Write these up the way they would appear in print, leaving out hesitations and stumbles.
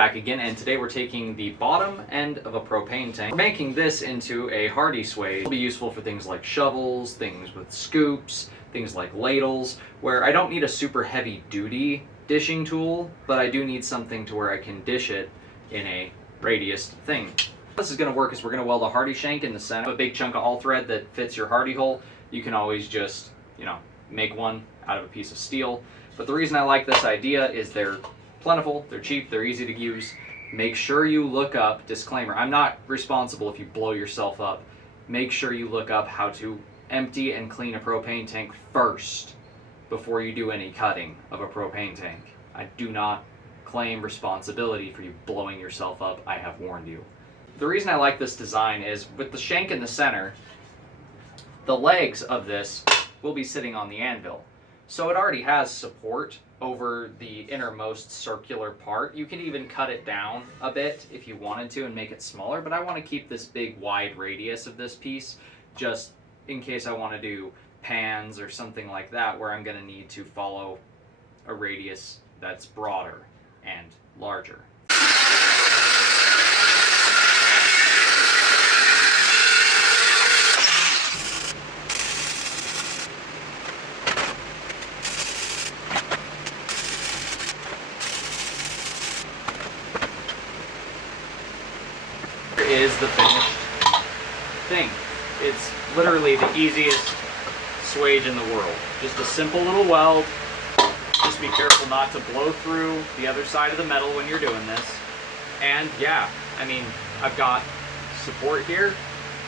back again, and today we're taking the bottom end of a propane tank, making this into a hardy swage. It'll be useful for things like shovels, things with scoops, things like ladles, where I don't need a super heavy duty dishing tool, but I do need something to where I can dish it in a radius thing. How this is going to work is we're going to weld a hardy shank in the center, a big chunk of all thread that fits your hardy hole. You can always just, make one out of a piece of steel. But the reason I like this idea is they're plentiful, they're cheap, they're easy to use. Make sure you look up, disclaimer, I'm not responsible if you blow yourself up. Make sure you look up how to empty and clean a propane tank first before you do any cutting of a propane tank. I do not claim responsibility for you blowing yourself up, I have warned you. The reason I like this design is with the shank in the center, the legs of this will be sitting on the anvil. So it already has support over the innermost circular part. You can even cut it down a bit if you wanted to and make it smaller, but I want to keep this big wide radius of this piece just in case I want to do pans or something like that where I'm going to need to follow a radius that's broader and larger. Is the finished thing. It's literally the easiest swage in the world. Just a simple little weld. Just be careful not to blow through the other side of the metal when you're doing this. And yeah, I mean, I've got support here.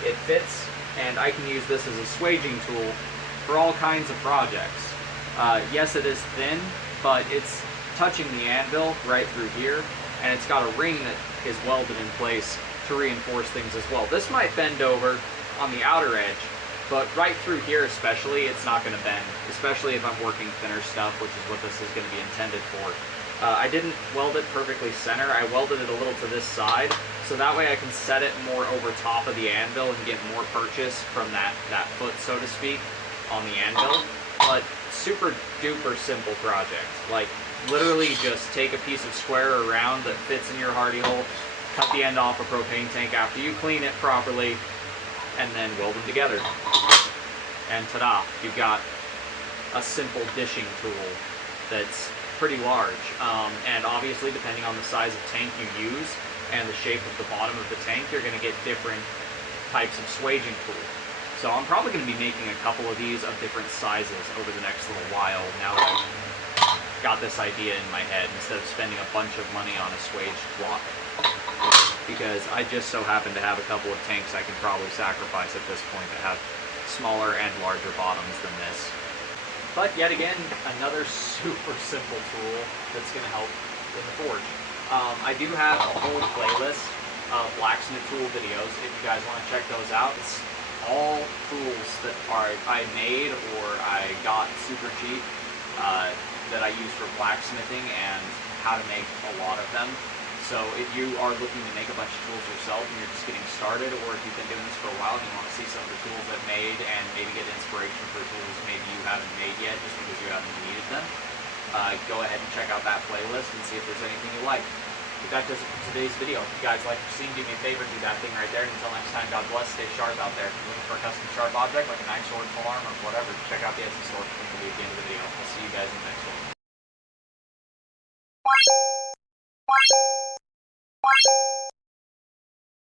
It fits, and I can use this as a swaging tool for all kinds of projects. Yes, it is thin, but it's touching the anvil right through here, and it's got a ring that is welded in place to reinforce things as well. This might bend over on the outer edge, but right through here especially, it's not going to bend, especially if I'm working thinner stuff, which is what this is going to be intended for. I didn't weld it perfectly center. I welded it a little to this side, so that way I can set it more over top of the anvil and get more purchase from that foot, so to speak, on the anvil. But super duper simple project. Like, literally just take a piece of square or round that fits in your hardy hole, cut the end off a propane tank after you clean it properly, and then weld them together. And ta-da, you've got a simple dishing tool that's pretty large. And obviously, depending on the size of tank you use and the shape of the bottom of the tank, you're going to get different types of swaging tools. So I'm probably going to be making a couple of these of different sizes over the next little while now that I've got this idea in my head instead of spending a bunch of money on a swage block. Because I just so happen to have a couple of tanks I can probably sacrifice at this point to have smaller and larger bottoms than this. But yet again, another super simple tool that's going to help in the forge. I do have a whole playlist of blacksmith tool videos if you guys want to check those out. It's all tools that I made or I got super cheap that I use for blacksmithing and how to make a lot of them. So if you are looking to make a bunch of tools yourself and you're just getting started, or if you've been doing this for a while and you want to see some of the tools I've made and maybe get inspiration for tools maybe you haven't made yet just because you haven't needed them, go ahead and check out that playlist and see if there's anything you like. But that does it for today's video. If you guys like what you've seen, do me a favor, do that thing right there. And until next time, God bless, stay sharp out there. If you're looking for a custom sharp object like a knife, sword, polearm, or whatever, check out the Etsy store. Link will be at the end of the video. I'll see you guys in the next one.